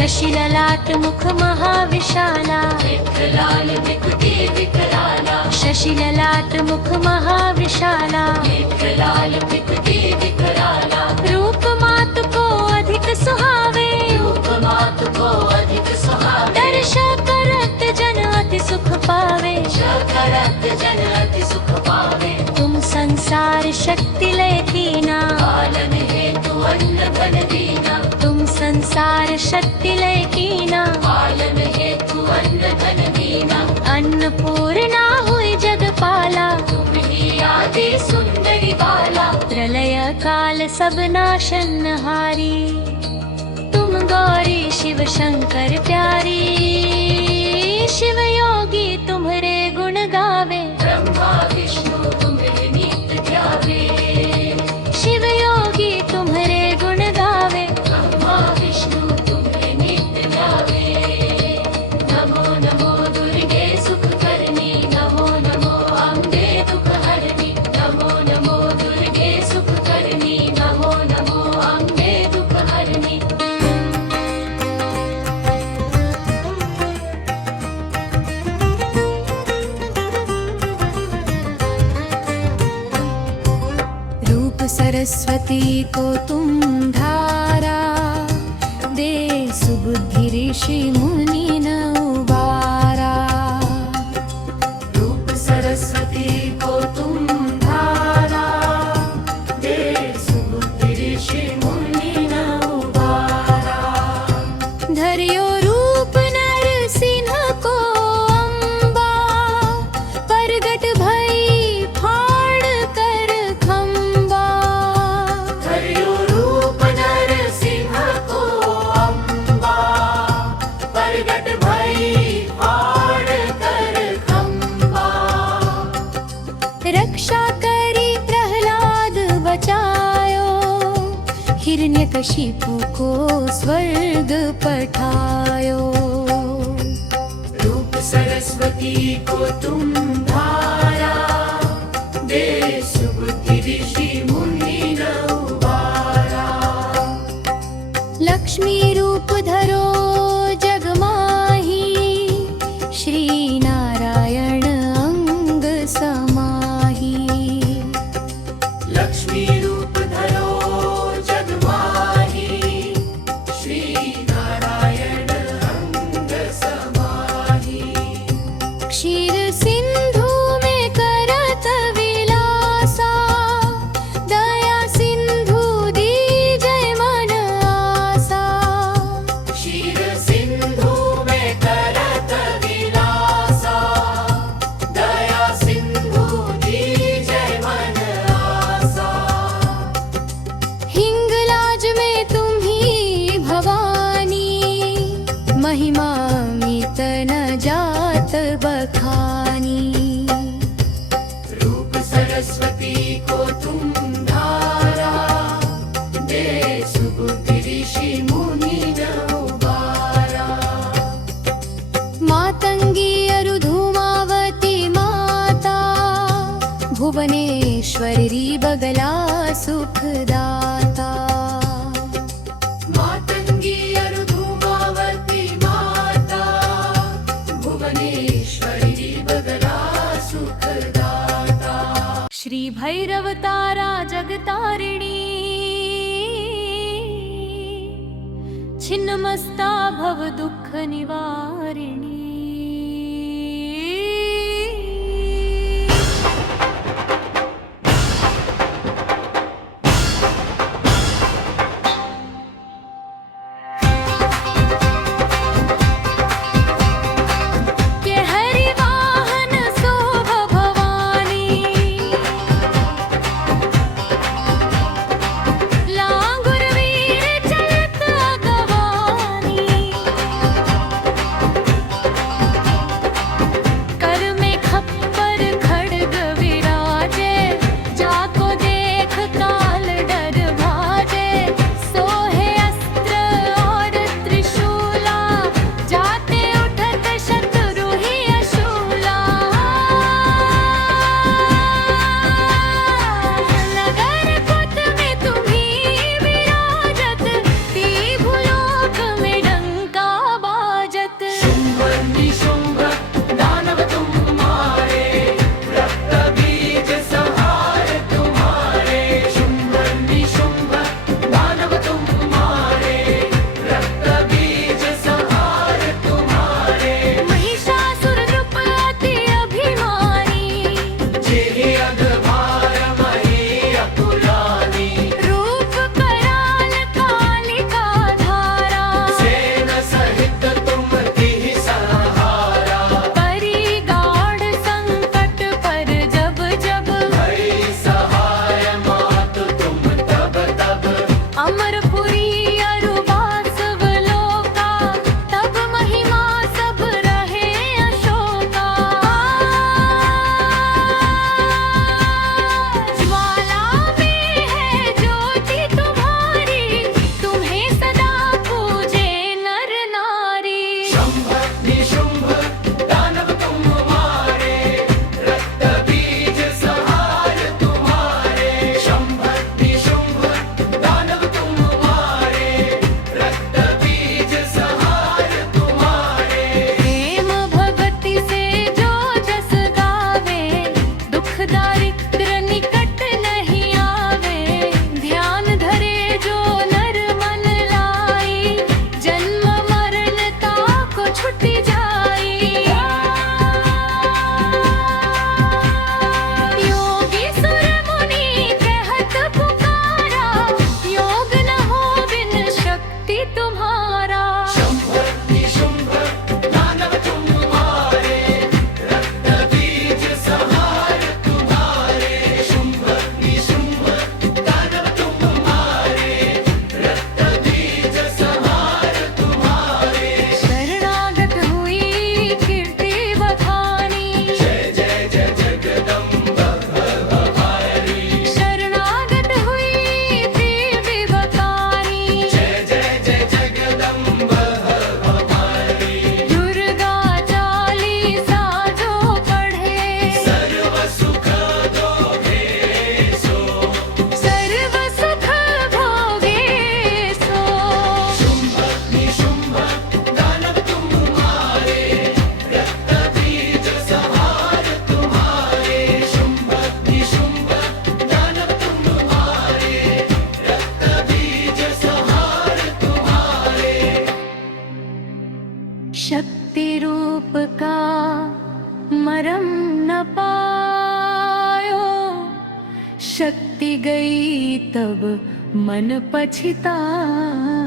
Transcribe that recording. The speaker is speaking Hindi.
शशिललाट मुख महाविशाला विठ्ठलाल विकुटी विकराला शशिललाट मुख महाविशाला विठ्ठलाल विकुटी विकराला रूप मात को अधिक सुहावे रूप मात को अधिक सुहावे दर्श करत जन अति सुख पावे करत जन अति सुख पावे तुम संसार शक्ति लय कीना पालन हेतु अन्न धन दीना तुम संसार शक्ति लय कीना पालन हेतु अन्न धन दीना अन्नपूर्णा हुई जगपाला तुम ही आदि सुंदरी बाला प्रलय काल सब नाशनहारी तुम गौरी शिव शंकर प्यारी शिव योगी तुम्हारे गुण गावे ब्रह्मा विष्णु तुम्हें नित्य ध्यावे शिव योगी तुम्हारे गुण गावे ब्रह्मा विष्णु तुम्हें नित्य ध्यावे नमो नमो दुर्गे सुख करनी नमो नमो अम्बे दुख हरनी नमो नमो दुर्गे सुख करनी नमो नमो अम्बे दुख हरनी रूप सरस्वती को तुम धारा दे सुबुद्धि ऋषि मुनि न उबारा रूप सरस्वती को तुम धारा दे सुबुद्धि ऋषि मुनि न उबारा धरियो रूप नर सिंह को अम्बा परगट भई फाड़ कर खम्बा हरियो रूप नर सिंह को अम्बा प्रगट भई फाड़ कर खम्बा रक्षा करी प्रहलाद बचायो हिरण्यकशिपु को स्वर्ग पठायो रूप सरस्वती को तुम धारा दे सुबुद्धि ऋषि मुनि न उबारा लक्ष्मी रूप धरो जग माही श्री नारायण अंग समाही लक्ष्मी रूप धरो जग माही श्री नारायण अंग समाही क्षीर सिंधु में करत विलासा दया सिंधु दीजय मन आसा क्षीर सिंधु में करत विलासा दया सिंधु दीजय मन आसा हिंगलाज में तुम ही भवानी महिमा मित न जात बखानी रूप सरस्वती को तुम धारा दे सुबुद्धि ऋषि मुनि न उबारा मातंगी अरुधुमावती माता भुवनेश्वरी बगला सुखदाता मातंगी अरुधुमावती माता भुवनेश्वरी बगला सुखदाता श्री भैरव तारा जगतारिणी छिन्नमस्ता भव दुख निवारिणी के हरि वाहन शोभ भवानी लांगुर वीर चलत अगवानी तब मन पछताए।